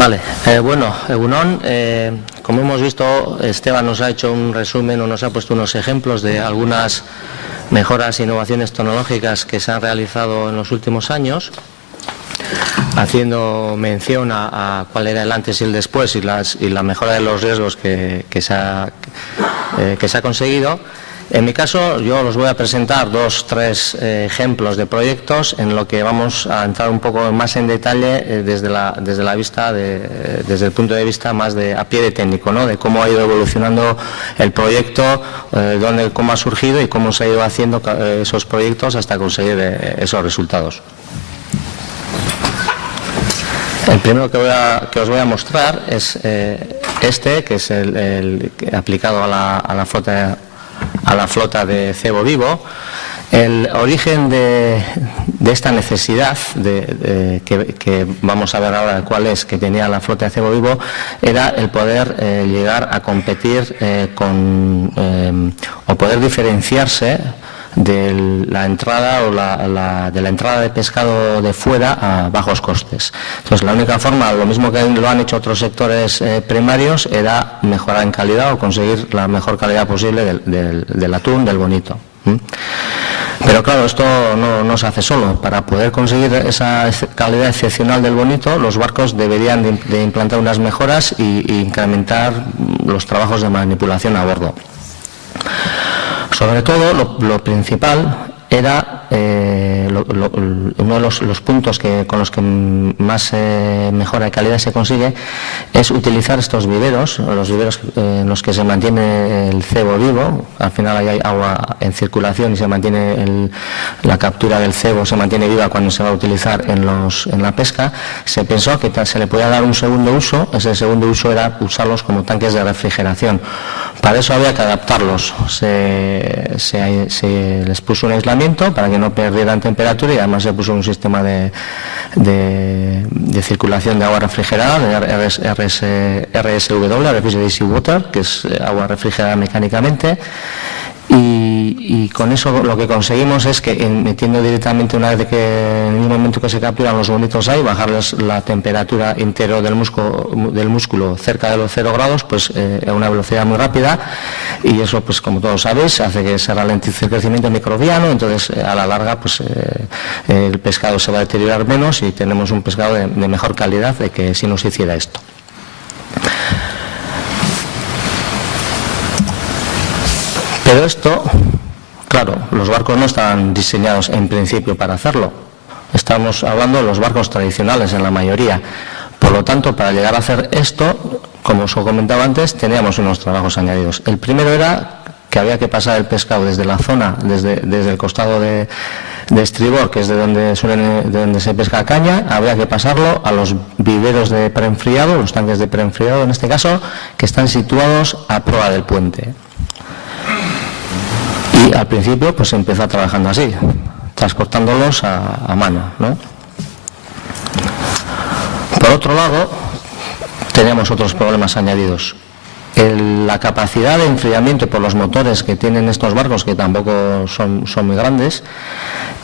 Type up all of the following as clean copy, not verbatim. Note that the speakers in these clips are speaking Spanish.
Vale, bueno, Egunon, como hemos visto, Esteban nos ha hecho un resumen o nos ha puesto unos ejemplos de algunas mejoras e innovaciones tecnológicas que se han realizado en los últimos años, haciendo mención a cuál era el antes y el después y la mejora de los riesgos que se ha conseguido. En mi caso, yo os voy a presentar 2-3 ejemplos de proyectos en lo que vamos a entrar un poco más en detalle desde el punto de vista más a pie de técnico, ¿no? De cómo ha ido evolucionando el proyecto, cómo ha surgido y cómo se ha ido haciendo esos proyectos hasta conseguir esos resultados. El primero que os voy a mostrar es que es el aplicado a la flota de cebo vivo. El origen de esta necesidad que vamos a ver ahora cuál es, que tenía la flota de cebo vivo, era el poder llegar a competir o poder diferenciarse de la entrada de la entrada de pescado de fuera a bajos costes. Entonces, la única forma, lo mismo que lo han hecho otros sectores primarios, era mejorar en calidad o conseguir la mejor calidad posible del atún, del bonito. Pero claro, esto no se hace solo. Para poder conseguir esa calidad excepcional del bonito, los barcos deberían de implantar unas mejoras e incrementar los trabajos de manipulación a bordo. Sobre todo, lo principal era uno de los puntos con los que más mejora de calidad se consigue, es utilizar estos viveros, los viveros en los que se mantiene el cebo vivo. Al final hay agua en circulación y se mantiene la captura del cebo, se mantiene viva cuando se va a utilizar en la pesca. Se pensó que se le podía dar un segundo uso. Ese segundo uso era usarlos como tanques de refrigeración. Para eso había que adaptarlos. Se les puso un aislamiento para que no perdieran temperatura y además se puso un sistema de circulación de agua refrigerada, de RSW, Refrigerated Seawater, que es agua refrigerada mecánicamente. Y con eso lo que conseguimos es que metiendo directamente, una vez que en el momento que se capturan los bonitos ahí, bajarles la temperatura interior del músculo cerca de los 0 grados, pues a una velocidad muy rápida, y eso, pues como todos sabéis, hace que se ralentice el crecimiento microbiano. Entonces a la larga pues el pescado se va a deteriorar menos y tenemos un pescado de mejor calidad de que si no se hiciera esto. Pero esto, claro, los barcos no estaban diseñados en principio para hacerlo. Estamos hablando de los barcos tradicionales en la mayoría. Por lo tanto, para llegar a hacer esto, como os comentaba antes, teníamos unos trabajos añadidos. El primero era que había que pasar el pescado desde la zona, desde el costado de estribor, que es de donde se pesca caña, había que pasarlo a los viveros de preenfriado, los tanques de preenfriado en este caso, que están situados a proa del puente. Y al principio pues se empezó trabajando así, transportándolos a mano, ¿no? Por otro lado, teníamos otros problemas añadidos. La capacidad de enfriamiento por los motores que tienen estos barcos, que tampoco son muy grandes,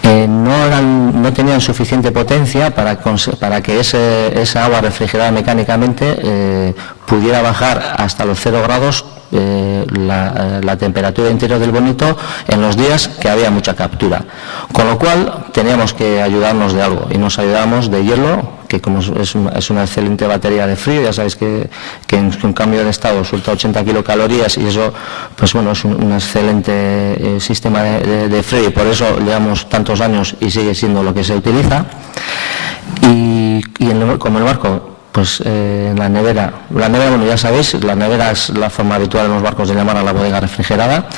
no tenían suficiente potencia para que esa agua refrigerada mecánicamente pudiera bajar hasta los 0 grados la temperatura interior del bonito en los días que había mucha captura. Con lo cual teníamos que ayudarnos de algo, y nos ayudamos de hielo, que como es una excelente batería de frío. Ya sabéis que un cambio de estado suelta 80 kilocalorías, y eso, pues bueno, es un excelente sistema de frío, y por eso llevamos tantos años y sigue siendo lo que se utiliza. Y como el barco, pues la nevera, bueno, ya sabéis, la nevera es la forma habitual en los barcos de llamar a la bodega refrigerada.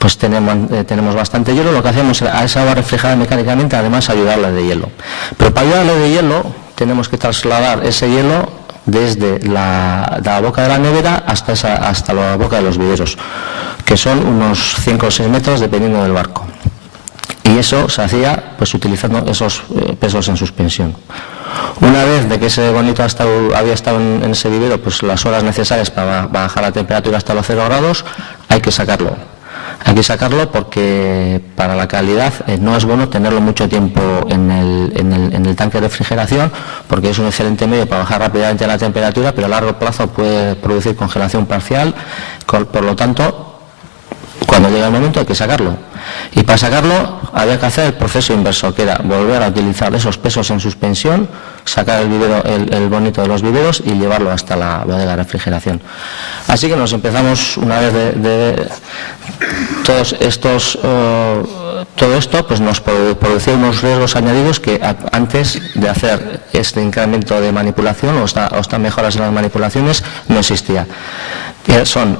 Pues tenemos bastante hielo. Lo que hacemos a esa agua refrigerada mecánicamente, además, ayudarle de hielo. Pero para ayudarle de hielo tenemos que trasladar ese hielo desde la boca de la nevera hasta la boca de los viveros, que son unos 5 o 6 metros dependiendo del barco. Y eso se hacía pues utilizando esos pesos en suspensión. Una vez de que ese bonito había estado en ese vivero pues las horas necesarias para bajar la temperatura hasta los 0 grados, hay que sacarlo. Hay que sacarlo porque para la calidad no es bueno tenerlo mucho tiempo en el tanque de refrigeración, porque es un excelente medio para bajar rápidamente la temperatura, pero a largo plazo puede producir congelación parcial. Por lo tanto, cuando llega el momento hay que sacarlo. Y para sacarlo había que hacer el proceso inverso, que era volver a utilizar esos pesos en suspensión, sacar el bonito de los viveros y llevarlo hasta la bodega de refrigeración. Así que nos empezamos, una vez de todo esto, pues nos producía unos riesgos añadidos que antes de hacer este incremento de manipulación o estas mejoras en las manipulaciones no existía. Son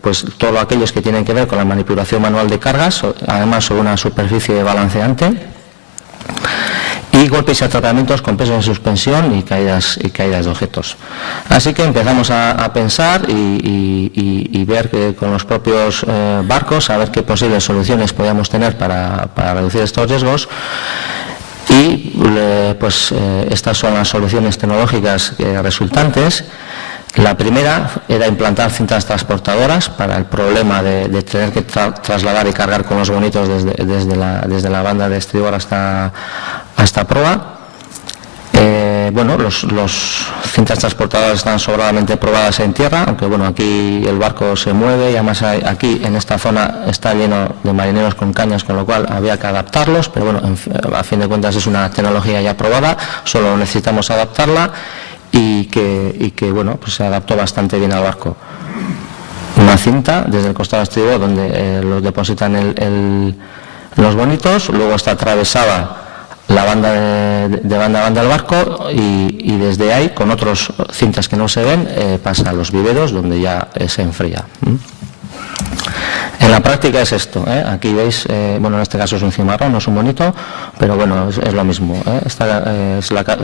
pues todos aquellos que tienen que ver con la manipulación manual de cargas, además sobre una superficie balanceante, y golpes y atrapamientos con pesos en suspensión y caídas de objetos. Así que empezamos a pensar y ver que con los propios barcos, a ver qué posibles soluciones podíamos tener para reducir estos riesgos. Y pues estas son las soluciones tecnológicas resultantes. La primera era implantar cintas transportadoras para el problema de tener que trasladar y cargar con los bonitos desde la banda de estribor hasta proa. Bueno, los cintas transportadoras están sobradamente probadas en tierra, aunque bueno, aquí el barco se mueve y además aquí en esta zona está lleno de marineros con cañas, con lo cual había que adaptarlos, pero bueno, a fin de cuentas es una tecnología ya probada, solo necesitamos adaptarla. Y que bueno, pues se adaptó bastante bien al barco. Una cinta desde el costado estribor donde los depositan los bonitos, luego está atravesada la banda de banda a banda del barco y desde ahí, con otras cintas que no se ven, pasa a los viveros donde ya se enfría. En la práctica es esto, aquí veis, bueno, en este caso es un cimarrón, no es un bonito, pero bueno, es lo mismo.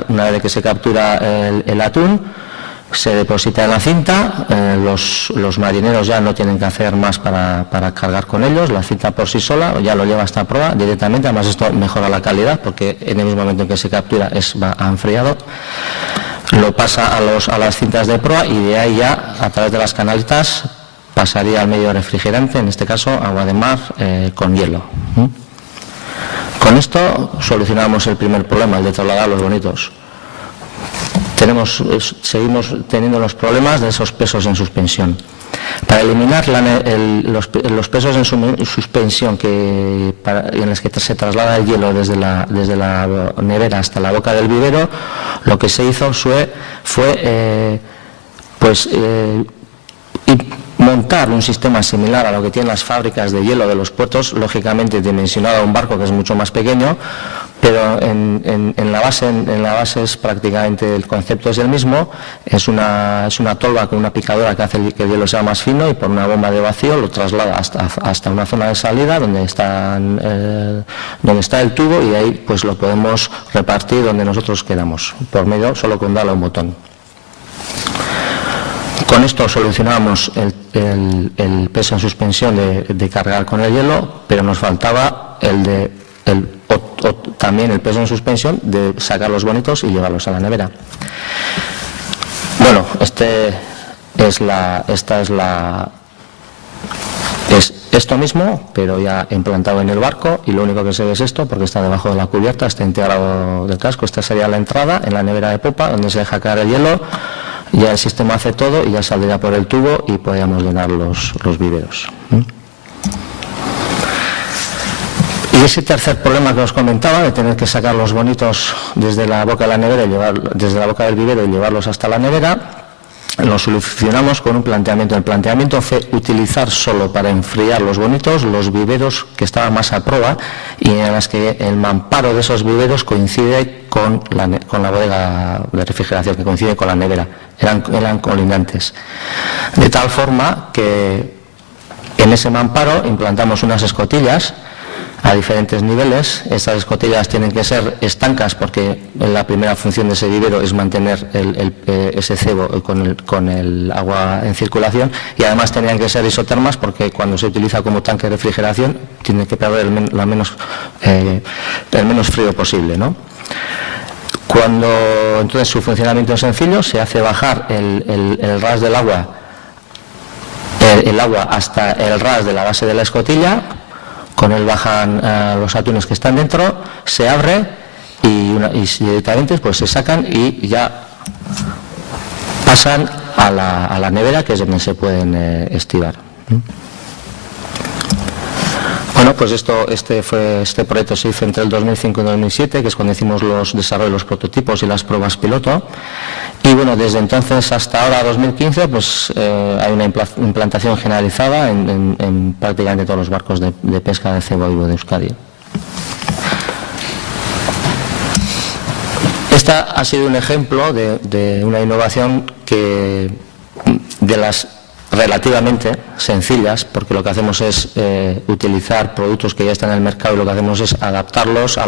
Una vez que se captura el atún, se deposita en la cinta, los marineros ya no tienen que hacer más para cargar con ellos, la cinta por sí sola ya lo lleva hasta proa directamente, además esto mejora la calidad porque en el mismo momento en que se captura va enfriado, lo pasa a las cintas de proa y de ahí ya a través de las canaletas pasaría al medio refrigerante, en este caso agua de mar con hielo. Con esto solucionamos el primer problema, el de trasladar los bonitos. Seguimos teniendo los problemas de esos pesos en suspensión. Para eliminar los pesos en suspensión en los que se traslada el hielo desde la nevera hasta la boca del vivero, lo que se hizo fue montar un sistema similar a lo que tienen las fábricas de hielo de los puertos, lógicamente dimensionado a un barco que es mucho más pequeño, pero en la base es prácticamente el concepto es el mismo, es una tolva con una picadora que hace que el hielo sea más fino y por una bomba de vacío lo traslada hasta una zona de salida donde está el tubo y de ahí pues lo podemos repartir donde nosotros queramos, por medio solo con darle un botón. Con esto solucionábamos el peso en suspensión de cargar con el hielo, pero nos faltaba también el peso en suspensión de sacar los bonitos y llevarlos a la nevera. Bueno, es esto mismo, pero ya implantado en el barco y lo único que se ve es esto porque está debajo de la cubierta, está integrado del casco. Esta sería la entrada en la nevera de popa donde se deja caer el hielo. Ya el sistema hace todo y ya saldría por el tubo y podríamos llenar los viveros. Y ese tercer problema que os comentaba, de tener que sacar los bonitos desde la boca de la nevera, desde la boca del vivero y llevarlos hasta la nevera, lo solucionamos con un planteamiento. El planteamiento fue utilizar solo para enfriar los bonitos los viveros que estaban más a proa y en las que el mamparo de esos viveros coincide con la bodega de refrigeración, que coincide con la nevera, eran colindantes. De tal forma que en ese mamparo implantamos unas escotillas a diferentes niveles. Estas escotillas tienen que ser estancas porque la primera función de ese vivero es mantener ese cebo con el agua en circulación y además tenían que ser isotermas porque cuando se utiliza como tanque de refrigeración tiene que perder el menos frío posible, ¿no? Entonces su funcionamiento es sencillo, se hace bajar el ras del agua el agua hasta el ras de la base de la escotilla, con él bajan los atunes que están dentro, se abre y directamente pues se sacan y ya pasan a la nevera, que es donde se pueden estivar. Bueno, pues este proyecto se hizo entre el 2005 y 2007, que es cuando hicimos los desarrollos, los prototipos y las pruebas piloto. Y bueno, desde entonces hasta ahora, 2015, pues hay una implantación generalizada en prácticamente todos los barcos de pesca de cebo vivo de Euskadi. Esta ha sido un ejemplo de una innovación que, de las relativamente sencillas, porque lo que hacemos es utilizar productos que ya están en el mercado y lo que hacemos es adaptarlos a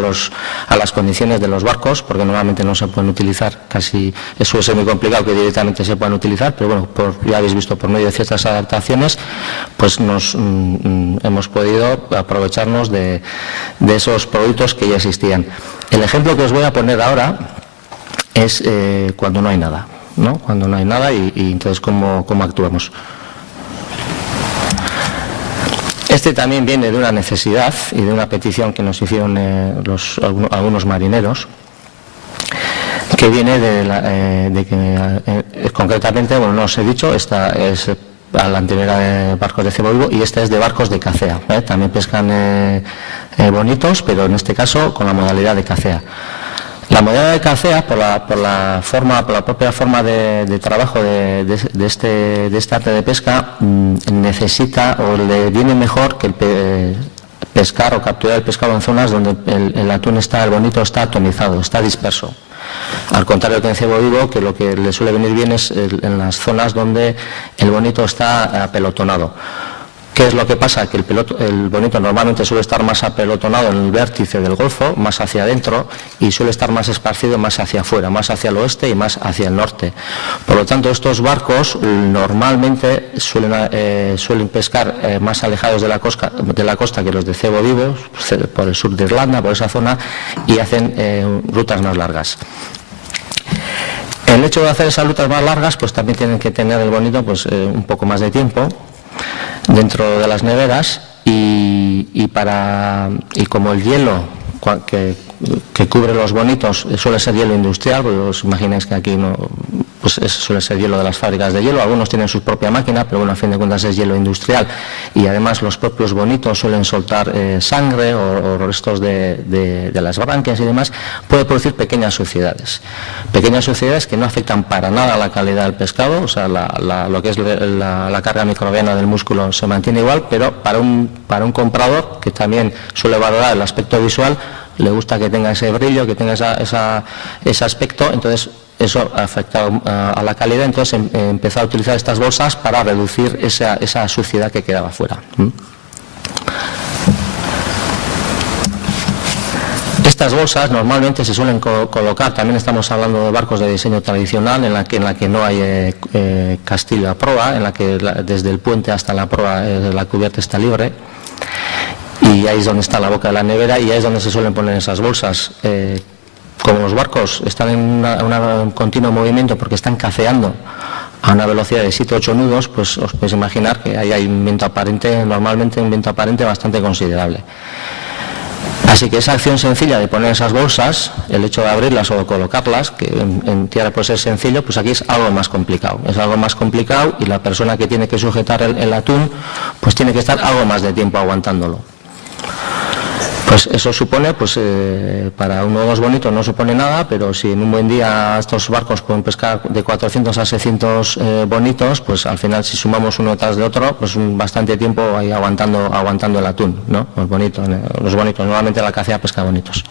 las condiciones de los barcos, porque normalmente no se pueden utilizar, casi eso es muy complicado que directamente se puedan utilizar, pero bueno, ya habéis visto, por medio de ciertas adaptaciones, pues hemos podido aprovecharnos de esos productos que ya existían. El ejemplo que os voy a poner ahora es cuando no hay nada, ¿no? Cuando no hay nada y entonces ¿cómo actuamos? Este también viene de una necesidad y de una petición que nos hicieron algunos marineros, que viene de que concretamente, bueno, no os he dicho, esta es a la antenera de barcos de cebo vivo y esta es de barcos de cacea, también pescan bonitos, pero en este caso con la modalidad de cacea. La modalidad de cacea, por la propia forma de trabajo de este arte de pesca, necesita o le viene mejor que pescar o capturar el pescado en zonas donde el atún el bonito está atomizado, está disperso. Al contrario que en cebo vivo, que lo que le suele venir bien es en las zonas donde el bonito está apelotonado. ¿Qué es lo que pasa? Que el bonito normalmente suele estar más apelotonado en el vértice del golfo, más hacia adentro, y suele estar más esparcido más hacia afuera, más hacia el oeste y más hacia el norte. Por lo tanto, estos barcos normalmente suelen pescar más alejados de la costa que los de cebo vivo, por el sur de Irlanda, por esa zona, y hacen rutas más largas. El hecho de hacer esas rutas más largas, pues también tienen que tener el bonito pues un poco más de tiempo dentro de las neveras y como el hielo que cubre los bonitos suele ser hielo industrial, porque os imagináis que aquí no, pues suele ser hielo de las fábricas de hielo, algunos tienen su propia máquina, pero bueno, a fin de cuentas es hielo industrial y además los propios bonitos suelen soltar sangre o restos de las branquias y demás, puede producir pequeñas suciedades que no afectan para nada a la calidad del pescado, o sea, lo que es la carga microbiana del músculo se mantiene igual, pero para un comprador que también suele valorar el aspecto visual, le gusta que tenga ese brillo, que tenga ese aspecto, entonces eso ha afectado a la calidad, entonces empezó a utilizar estas bolsas para reducir esa suciedad que quedaba fuera. Estas bolsas normalmente se suelen colocar, también estamos hablando de barcos de diseño tradicional, en la que no hay castillo a proa, en la que desde el puente hasta la proa la cubierta está libre. Y ahí es donde está la boca de la nevera y ahí es donde se suelen poner esas bolsas. Como los barcos están en un continuo movimiento porque están caceando a una velocidad de 7 o 8 nudos, pues os podéis imaginar que ahí hay un viento aparente, normalmente un viento aparente bastante considerable. Así que esa acción sencilla de poner esas bolsas, el hecho de abrirlas o de colocarlas, que en tierra puede ser sencillo, pues aquí es algo más complicado. Es algo más complicado y la persona que tiene que sujetar el atún, pues tiene que estar algo más de tiempo aguantándolo. Pues eso supone, pues para uno de los bonitos no supone nada, pero si en un buen día estos barcos pueden pescar de 400 a 600 bonitos, pues al final si sumamos uno tras de otro, pues bastante tiempo ahí aguantando el atún, ¿no? Los bonitos, normalmente la cacea pesca bonitos.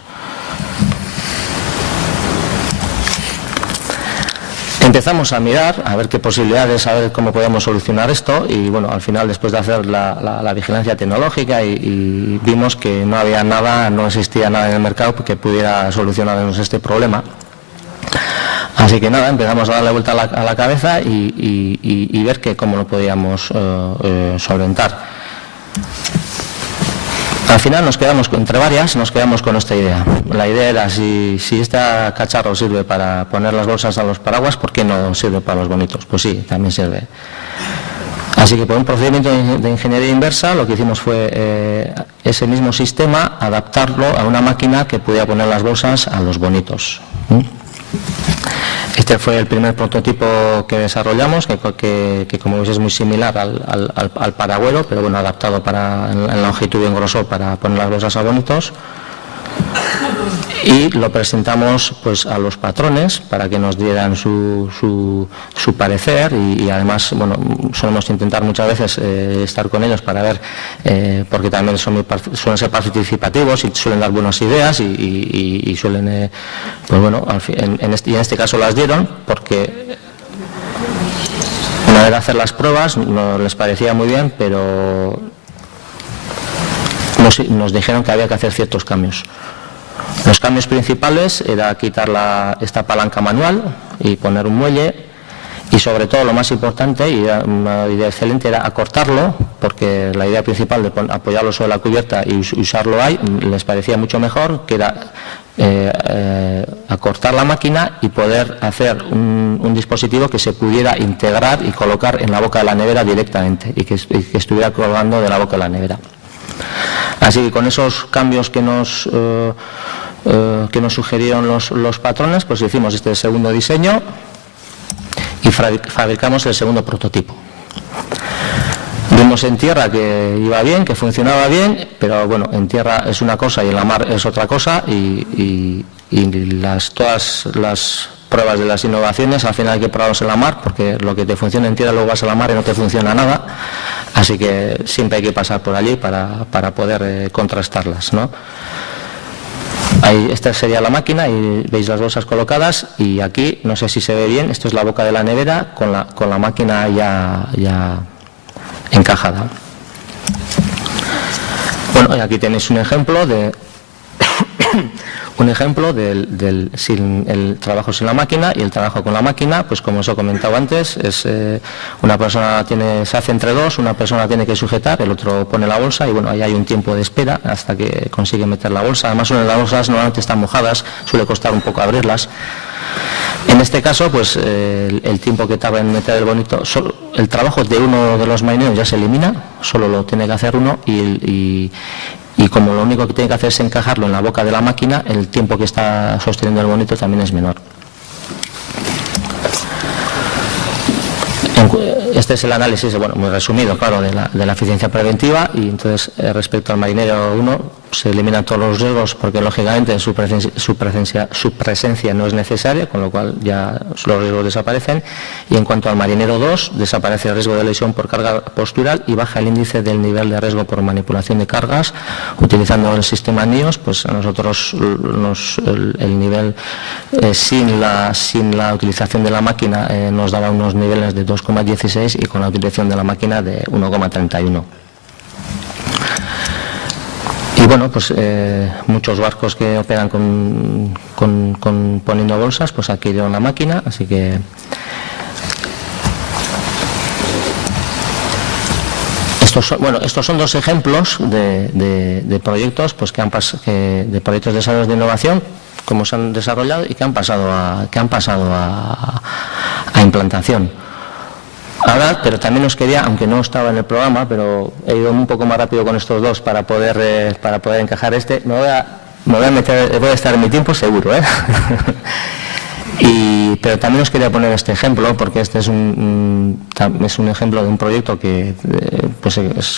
Empezamos a mirar, a ver qué posibilidades, a ver cómo podíamos solucionar esto y bueno, al final después de hacer la vigilancia tecnológica y vimos que no había nada, no existía nada en el mercado que pudiera solucionarnos este problema. Así que nada, empezamos a darle vuelta a la cabeza y ver cómo lo podíamos solventar. Al final nos quedamos entre varias, nos quedamos con esta idea. La idea era si este cacharro sirve para poner las bolsas a los paraguas, ¿por qué no sirve para los bonitos? Pues sí, también sirve. Así que por un procedimiento de ingeniería inversa lo que hicimos fue ese mismo sistema, adaptarlo a una máquina que pudiera poner las bolsas a los bonitos. Este fue el primer prototipo que desarrollamos, que como veis es muy similar al paragüero, pero bueno, adaptado en longitud y en grosor para poner las bolsas a bonitos. Y lo presentamos pues a los patrones para que nos dieran su parecer y además, bueno, solemos intentar muchas veces estar con ellos para ver, porque también suelen ser participativos y suelen dar buenas ideas y suelen, pues bueno, en este caso las dieron porque una vez de hacer las pruebas no les parecía muy bien, pero nos dijeron que había que hacer ciertos cambios. Los cambios principales era quitar esta palanca manual y poner un muelle, y sobre todo lo más importante, y una idea excelente, era acortarlo, porque la idea principal de apoyarlo sobre la cubierta y usarlo ahí les parecía mucho mejor, que era acortar la máquina y poder hacer un dispositivo que se pudiera integrar y colocar en la boca de la nevera directamente y que estuviera colgando de la boca de la nevera. Así que con esos cambios que nos sugirieron los patrones, pues hicimos este segundo diseño y fabricamos el segundo prototipo. Vimos en tierra que iba bien, que funcionaba bien, pero bueno, en tierra es una cosa y en la mar es otra cosa, y todas las pruebas de las innovaciones al final hay que probarlos en la mar, porque lo que te funciona en tierra luego vas a la mar y no te funciona nada, así que siempre hay que pasar por allí para poder contrastarlas, ¿no? Ahí, esta sería la máquina y veis las bolsas colocadas, y aquí, no sé si se ve bien, esto es la boca de la nevera con la máquina ya encajada. Bueno, y aquí tenéis un ejemplo del el trabajo sin la máquina y el trabajo con la máquina. Pues como os he comentado antes, es una persona se hace entre dos, una persona tiene que sujetar, el otro pone la bolsa, y bueno, ahí hay un tiempo de espera hasta que consigue meter la bolsa. Además, las bolsas normalmente están mojadas, suele costar un poco abrirlas. En este caso, pues el tiempo que tarda en meter el bonito, el trabajo de uno de los marineros ya se elimina, solo lo tiene que hacer uno, y como lo único que tiene que hacer es encajarlo en la boca de la máquina, el tiempo que está sosteniendo el bonito también es menor. Este es el análisis, bueno, muy resumido, claro, de la eficiencia preventiva, y entonces respecto al marinero 1 se eliminan todos los riesgos porque lógicamente su presencia no es necesaria, con lo cual ya los riesgos desaparecen, y en cuanto al marinero 2 desaparece el riesgo de lesión por carga postural y baja el índice del nivel de riesgo por manipulación de cargas. Utilizando el sistema NIOS, pues a nosotros el nivel sin la utilización de la máquina nos daba unos niveles de 2,16 y con la utilización de la máquina de 1,31. Y bueno, pues muchos barcos que operan poniendo bolsas, pues adquirieron la máquina, así que estos son dos ejemplos de proyectos, pues de proyectos de desarrollo de innovación, cómo se han desarrollado y que han pasado a implantación. Ahora, pero también os quería, aunque no estaba en el programa, pero he ido un poco más rápido con estos dos para poder encajar este. Me voy a estar en mi tiempo seguro, ¿eh? Pero también os quería poner este ejemplo, porque este es un ejemplo de un proyecto que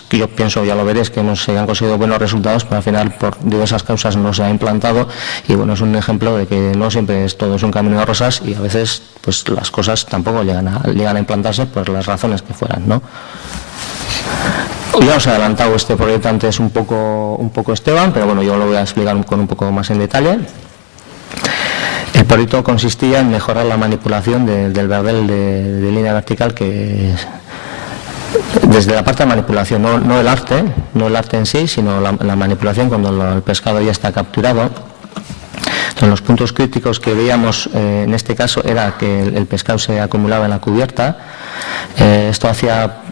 que yo pienso, ya lo veréis, que se han conseguido buenos resultados, pero al final por diversas causas no se ha implantado, y bueno, es un ejemplo de que no siempre todo es un camino de rosas, y a veces pues las cosas tampoco llegan a implantarse por las razones que fueran, ¿no? Ya os he adelantado este proyecto antes un poco Esteban, pero bueno, yo lo voy a explicar con un poco más en detalle. El proyecto consistía en mejorar la manipulación del verdel de línea vertical, que desde la parte de manipulación, no el arte en sí, sino la manipulación cuando el pescado ya está capturado. Entonces los puntos críticos que veíamos en este caso era que el pescado se acumulaba en la cubierta. Esto hacía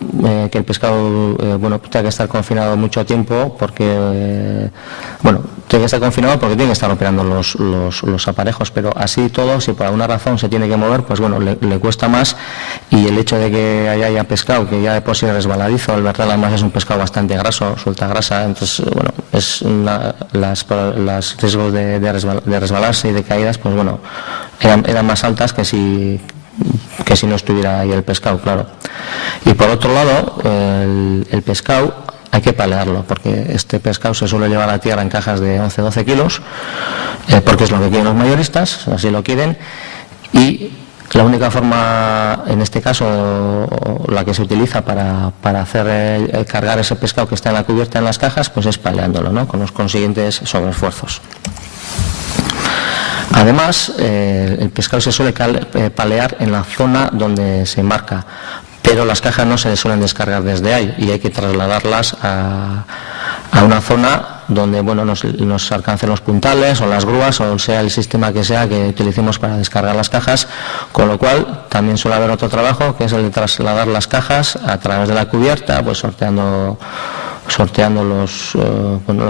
que el pescado tenga que estar confinado mucho tiempo porque tiene que estar confinado porque tiene que estar operando los aparejos, pero así todo, si por alguna razón se tiene que mover, pues le cuesta más, y el hecho de que haya pescado que ya de por sí es resbaladizo, el verdad además es un pescado bastante graso, suelta grasa, entonces las riesgos de resbalarse y de caídas pues eran más altas que si no estuviera ahí el pescado, claro. Y por otro lado, el pescado hay que palearlo, porque este pescado se suele llevar a tierra en cajas de 11-12 kilos, porque es lo que quieren los mayoristas, así lo quieren, y la única forma, en este caso, la que se utiliza para hacer cargar ese pescado que está en la cubierta en las cajas, pues es paleándolo, ¿no?, con los consiguientes sobreesfuerzos. Además, el pescado se suele palear en la zona donde se marca, pero las cajas no se suelen descargar desde ahí y hay que trasladarlas a una zona donde nos alcancen los puntales o las grúas, o sea el sistema que sea que utilicemos para descargar las cajas, con lo cual también suele haber otro trabajo, que es el de trasladar las cajas a través de la cubierta, pues sorteando los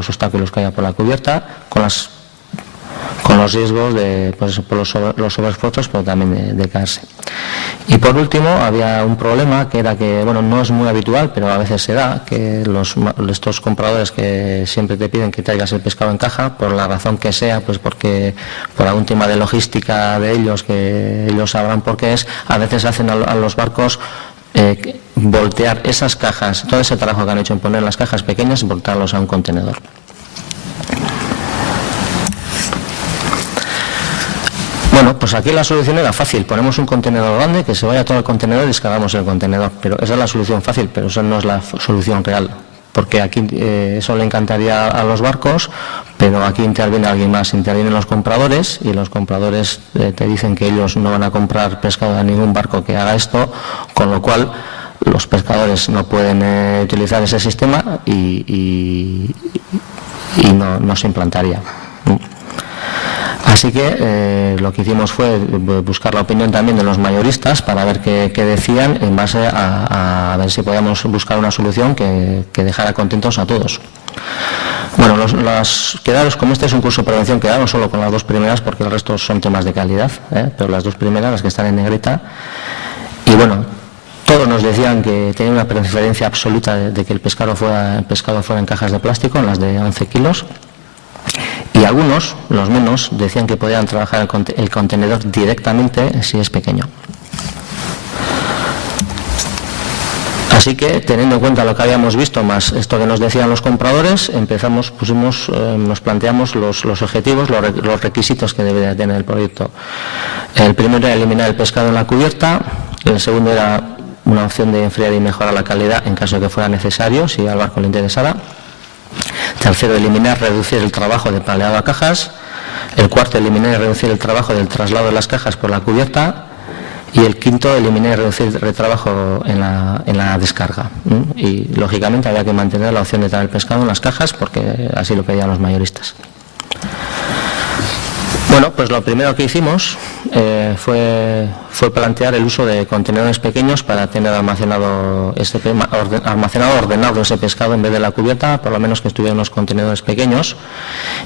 obstáculos que haya por la cubierta, con los riesgos por los sobreesfuerzos, pero también de caerse. Y por último, había un problema que era que, no es muy habitual, pero a veces se da, que estos compradores que siempre te piden que traigas el pescado en caja, por la razón que sea, pues porque por algún tema de logística de ellos, que ellos sabrán por qué es, a veces hacen a los barcos voltear esas cajas, todo ese trabajo que han hecho en poner las cajas pequeñas y voltearlos a un contenedor. Pues aquí la solución era fácil, ponemos un contenedor grande, que se vaya todo el contenedor y descargamos el contenedor, pero esa es la solución fácil, pero esa no es la solución real, porque aquí eso le encantaría a los barcos, pero aquí interviene alguien más, intervienen los compradores, y los compradores te dicen que ellos no van a comprar pescado a ningún barco que haga esto, con lo cual los pescadores no pueden utilizar ese sistema y no se implantaría. Así que lo que hicimos fue buscar la opinión también de los mayoristas para ver qué decían, en base a ver si podíamos buscar una solución que dejara contentos a todos. Quedaros, como este es un curso de prevención, quedaros solo con las dos primeras, porque el resto son temas de calidad, pero las dos primeras, las que están en negrita, y todos nos decían que tenía una preferencia absoluta de que el pescado fuera en cajas de plástico, en las de 11 kilos, y algunos, los menos, decían que podían trabajar el contenedor directamente si es pequeño. Así que, teniendo en cuenta lo que habíamos visto, más esto que nos decían los compradores, nos planteamos los objetivos, los requisitos que debería tener el proyecto. El primero era eliminar el pescado en la cubierta, el segundo era una opción de enfriar y mejorar la calidad en caso de que fuera necesario, si al barco le interesara. Tercero, reducir el trabajo de paleado a cajas. El cuarto, eliminar y reducir el trabajo del traslado de las cajas por la cubierta. Y el quinto, eliminar y reducir el trabajo en la descarga. Y lógicamente había que mantener la opción de traer el pescado en las cajas, porque así lo pedían los mayoristas. Pues lo primero que hicimos fue plantear el uso de contenedores pequeños para tener ordenado ese pescado en vez de la cubierta, por lo menos que estuvieran los contenedores pequeños,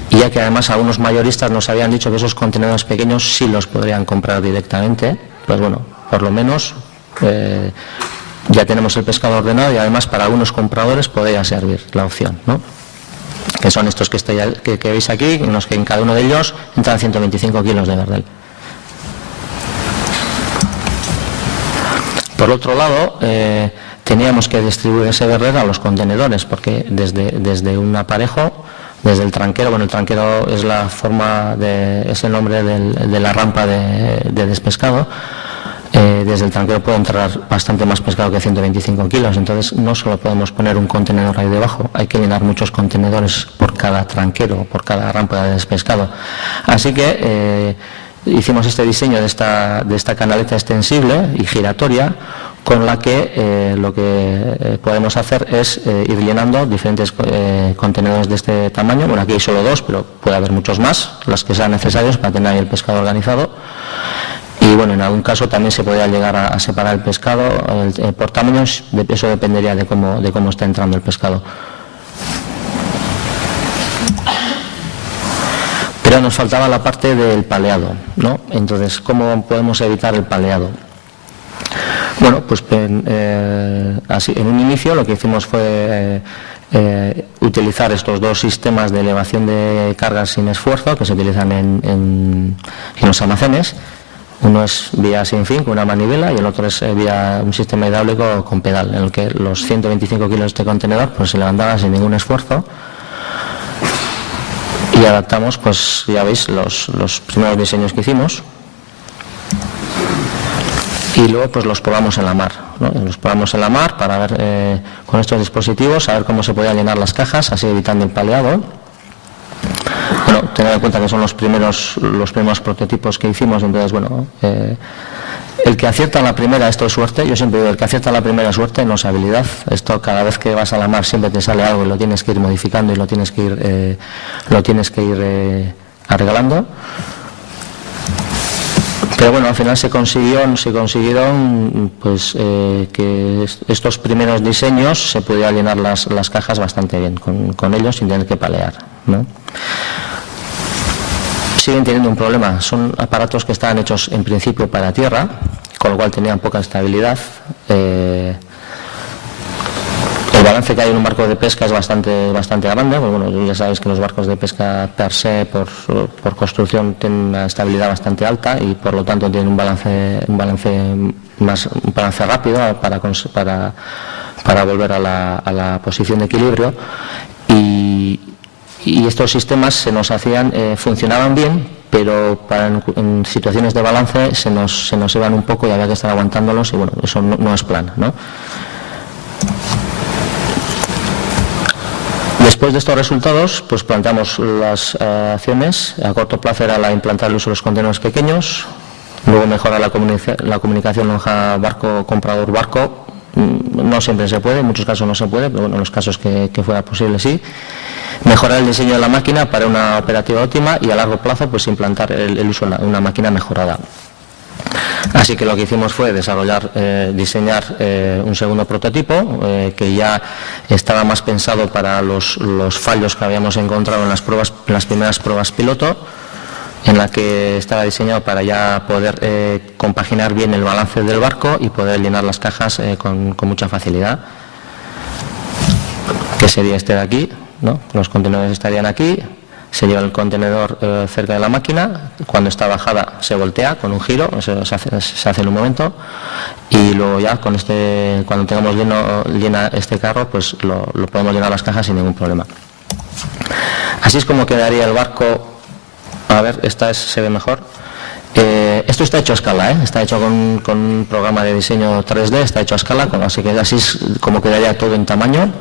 y ya que además algunos mayoristas nos habían dicho que esos contenedores pequeños sí los podrían comprar directamente, pues por lo menos ya tenemos el pescado ordenado, y además para algunos compradores podría servir la opción, ¿no?, que son estos que veis aquí, en los que en cada uno de ellos entran 125 kilos de verdel. Por otro lado, teníamos que distribuir ese verdel a los contenedores, porque desde un aparejo, desde el tranquero, el tranquero es es el nombre de la rampa de despescado. Desde el tranquero puede entrar bastante más pescado que 125 kilos, entonces no solo podemos poner un contenedor ahí debajo, hay que llenar muchos contenedores por cada tranquero, por cada rampa de despescado. Así que hicimos este diseño de esta canaleta extensible y giratoria, con la que lo que podemos hacer es ir llenando diferentes contenedores de este tamaño. Bueno, aquí hay solo 2, pero puede haber muchos más, los que sean necesarios para tener ahí el pescado organizado. Y bueno, en algún caso también se podría llegar a separar el pescado por tamaños, eso dependería de cómo está entrando el pescado. Pero nos faltaba la parte del paleado, ¿no? Entonces, ¿cómo podemos evitar el paleado? Bueno, pues así, en un inicio lo que hicimos fue utilizar estos 2 sistemas de elevación de cargas sin esfuerzo que se utilizan en los almacenes. Uno es vía sin fin con una manivela y el otro es vía un sistema hidráulico con pedal, en el que los 125 kilos de este contenedor pues se levantaban sin ningún esfuerzo. Y adaptamos, pues ya veis, los primeros diseños que hicimos. Y luego pues los probamos en la mar, ¿no? Los probamos en la mar para ver con estos dispositivos, a ver cómo se podían llenar las cajas, así evitando el paleado. Bueno, tener en cuenta que son los primeros prototipos que hicimos, entonces bueno, el que acierta en la primera, esto es suerte. Yo siempre digo, el que acierta en la primera suerte no es habilidad. Esto cada vez que vas a la mar siempre te sale algo y lo tienes que ir modificando y lo tienes que ir arreglando. Pero bueno, al final se consiguieron pues, que estos primeros diseños se pudieran llenar las cajas bastante bien con ellos sin tener que palear, ¿no? Siguen teniendo un problema, son aparatos que estaban hechos en principio para tierra, con lo cual tenían poca estabilidad. El balance que hay en un barco de pesca es bastante grande, porque bueno, ya sabéis que los barcos de pesca per se, por construcción, tienen una estabilidad bastante alta y por lo tanto tienen un balance rápido para volver a la posición de equilibrio. Y estos sistemas se nos funcionaban bien, pero en situaciones de balance se nos iban un poco y había que estar aguantándolos y bueno, eso no es plan, ¿no? Después de estos resultados, pues planteamos las acciones. A corto plazo era la implantar el uso de los contenedores pequeños, luego mejorar la comunicación lonja barco-comprador-barco. No siempre se puede, en muchos casos no se puede, pero bueno, en los casos que fuera posible sí. Mejorar el diseño de la máquina para una operativa óptima y a largo plazo pues implantar el uso de una máquina mejorada. Así que lo que hicimos fue diseñar un segundo prototipo que ya estaba más pensado para los fallos que habíamos encontrado en las primeras pruebas piloto, en la que estaba diseñado para ya poder compaginar bien el balance del barco y poder llenar las cajas con mucha facilidad, que sería este de aquí, ¿no? Los contenedores estarían aquí, se lleva el contenedor cerca de la máquina, cuando está bajada se voltea con un giro, eso se hace en un momento, y luego ya cuando tengamos llena este carro, pues lo podemos llenar las cajas sin ningún problema. Así es como quedaría el barco. A ver, se ve mejor. Esto está hecho a escala, está hecho con un programa de diseño 3D, está hecho a escala, así es como quedaría todo en tamaño.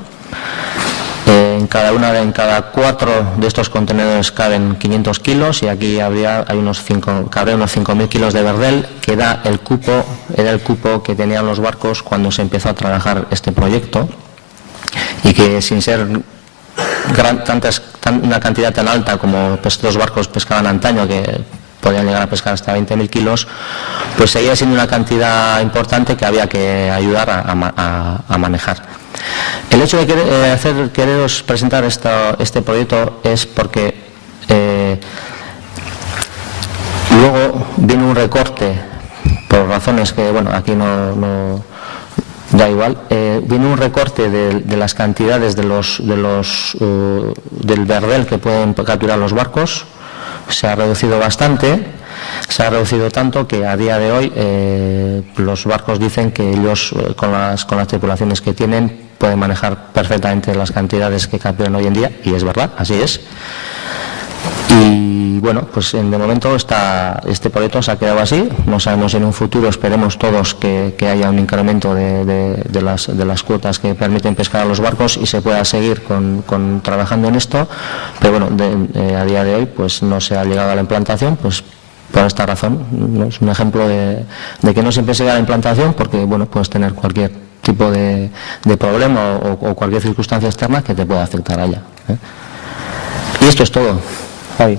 En cada 4 de estos contenedores caben 500 kilos y aquí cabría unos 5.000 kilos de verdel, que era el cupo que tenían los barcos cuando se empezó a trabajar este proyecto, y que sin ser una cantidad tan alta como los barcos pescaban antaño, que podían llegar a pescar hasta 20.000 kilos, pues seguía siendo una cantidad importante que había que ayudar a manejar. El hecho de quereros presentar este proyecto es porque luego vino un recorte, por razones que, bueno, aquí no da igual, vino un recorte de las cantidades del verdel que pueden capturar los barcos. Se ha reducido bastante, se ha reducido tanto que a día de hoy los barcos dicen que ellos con las tripulaciones que tienen pueden manejar perfectamente las cantidades que capturan hoy en día, y es verdad, así es. Y bueno, pues de momento este proyecto se ha quedado así. No sabemos si en un futuro, esperemos todos, que haya un incremento de las cuotas que permiten pescar a los barcos y se pueda seguir trabajando en esto, pero bueno, a día de hoy pues no se ha llegado a la implantación, pues por esta razón. Es un ejemplo de que no siempre se da la implantación, porque bueno, puedes tener cualquier tipo de problema o cualquier circunstancia externa que te pueda afectar a ella. Y esto es todo, Javi.